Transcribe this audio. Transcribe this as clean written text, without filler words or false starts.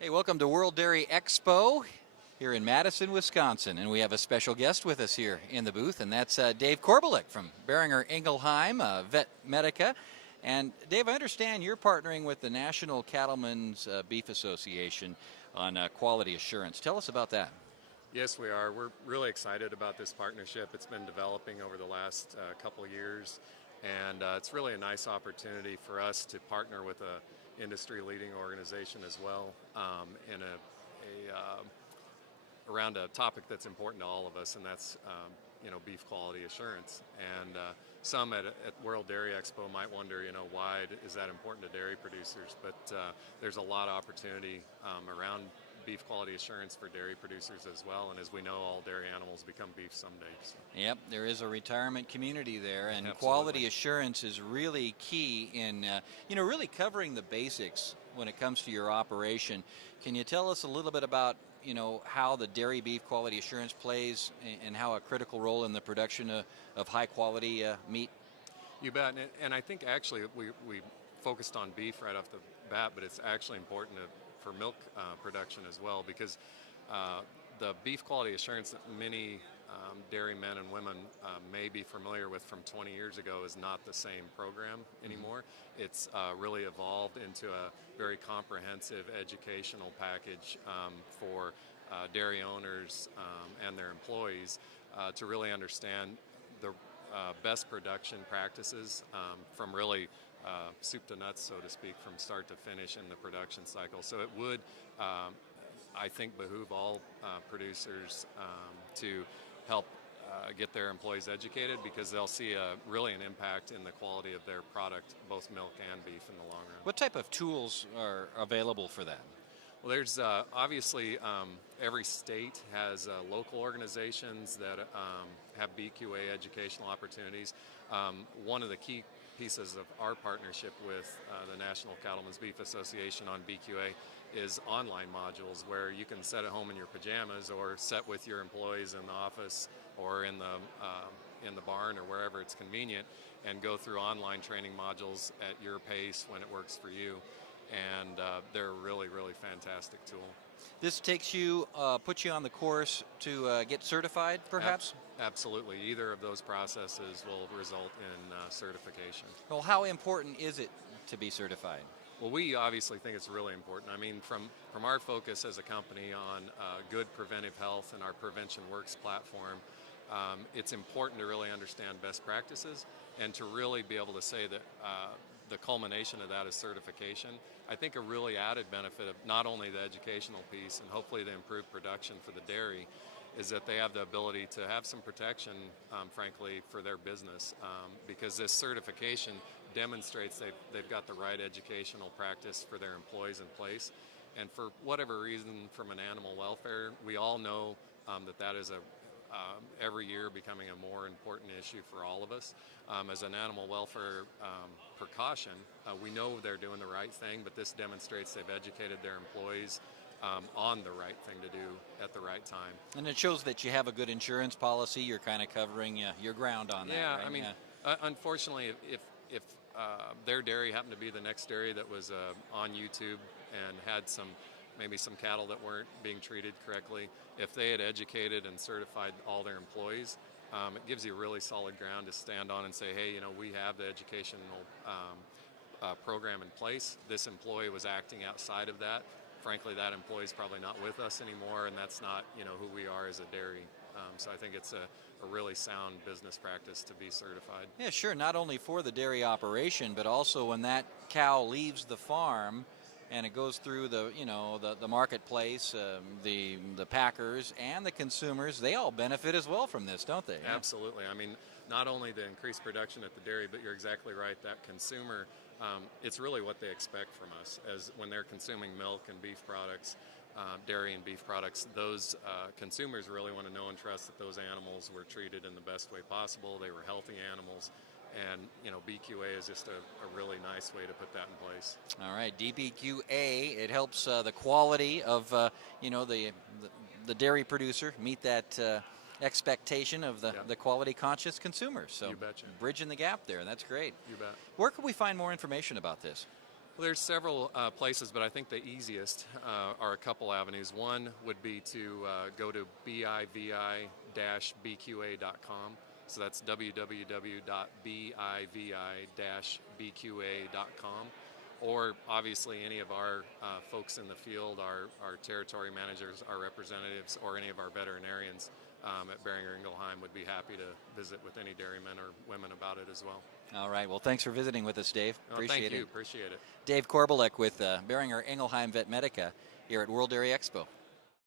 Hey, welcome to World Dairy Expo here in Madison, Wisconsin. And we have a special guest with us here in the booth, and that's Dave Korbelik from Boehringer Ingelheim Vet Medica. And Dave, I understand you're partnering with the National Cattlemen's Beef Association on quality assurance. Tell us about that. Yes, we are. We're really excited about this partnership. It's been developing over the last couple of years, and it's really a nice opportunity for us to partner with a industry-leading organization as well in around a topic that's important to all of us, and that's beef quality assurance. And some at World Dairy Expo might wonder, why is that important to dairy producers? But there's a lot of opportunity around beef quality assurance for dairy producers as well, and as we know, all dairy animals become beef someday. So. Yep, there is a retirement community there, and Absolutely. quality assurance is really key in, really covering the basics when it comes to your operation. Can you tell us a little bit about, how the dairy beef quality assurance plays and how a critical role in the production of high quality meat? You bet, and I think actually we focused on beef right off the bat, but it's actually important for milk production as well, because the beef quality assurance that many dairy men and women may be familiar with from 20 years ago is not the same program anymore. It's really evolved into a very comprehensive educational package for dairy owners and their employees to really understand the best production practices from really soup to nuts, so to speak, from start to finish in the production cycle. So it would, I think, behoove all producers to help get their employees educated, because they'll see really an impact in the quality of their product, both milk and beef, in the long run. What type of tools are available for that? Well, there's obviously every state has local organizations that have BQA educational opportunities. One of the key pieces of our partnership with the National Cattlemen's Beef Association on BQA is online modules where you can sit at home in your pajamas or sit with your employees in the office or in the barn or wherever it's convenient and go through online training modules at your pace when it works for you. And they're a really, really fantastic tool. This takes you, puts you on the course to get certified, perhaps? Absolutely. Either of those processes will result in certification. Well, how important is it to be certified? Well, we obviously think it's really important. I mean, from our focus as a company on good preventive health and our Prevention Works platform, it's important to really understand best practices and to really be able to say that the culmination of that is certification. I think a really added benefit of not only the educational piece and hopefully the improved production for the dairy is that they have the ability to have some protection, frankly, for their business, because this certification demonstrates they've got the right educational practice for their employees in place. And for whatever reason, from an animal welfare, we all know that is every year becoming a more important issue for all of us. As an animal welfare precaution, we know they're doing the right thing, but this demonstrates they've educated their employees on the right thing to do at the right time. And it shows that you have a good insurance policy. You're kind of covering your ground on that. Yeah, right? I mean, unfortunately, if their dairy happened to be the next dairy that was on YouTube and had maybe some cattle that weren't being treated correctly, if they had educated and certified all their employees, it gives you really solid ground to stand on and say, hey, we have the educational program in place. This employee was acting outside of that. Frankly, that employee is probably not with us anymore, and that's not who we are as a dairy. So I think it's a really sound business practice to be certified. Yeah, sure. Not only for the dairy operation, but also when that cow leaves the farm and it goes through the marketplace, the packers and the consumers, they all benefit as well from this, don't they? Absolutely. I mean, not only the increased production at the dairy, but you're exactly right, that consumer, it's really what they expect from us as when they're consuming milk and beef products, dairy and beef products. Those consumers really want to know and trust that those animals were treated in the best way possible. They were healthy animals. And, BQA is just a really nice way to put that in place. All right, DBQA, it helps the quality of, the dairy producer meet that expectation of the quality conscious consumers. So you betcha. Bridging the gap there, that's great. You bet. Where can we find more information about this? Well, there's several places, but I think the easiest are a couple avenues. One would be to go to BIVI-BQA.com. So that's www.bivi-bqa.com. Or obviously any of our folks in the field, our territory managers, our representatives, or any of our veterinarians at Boehringer Ingelheim would be happy to visit with any dairymen or women about it as well. All right. Well, thanks for visiting with us, Dave. Appreciate thank you. it. Appreciate it. Dave Korbelik with Boehringer Ingelheim Vet Medica here at World Dairy Expo.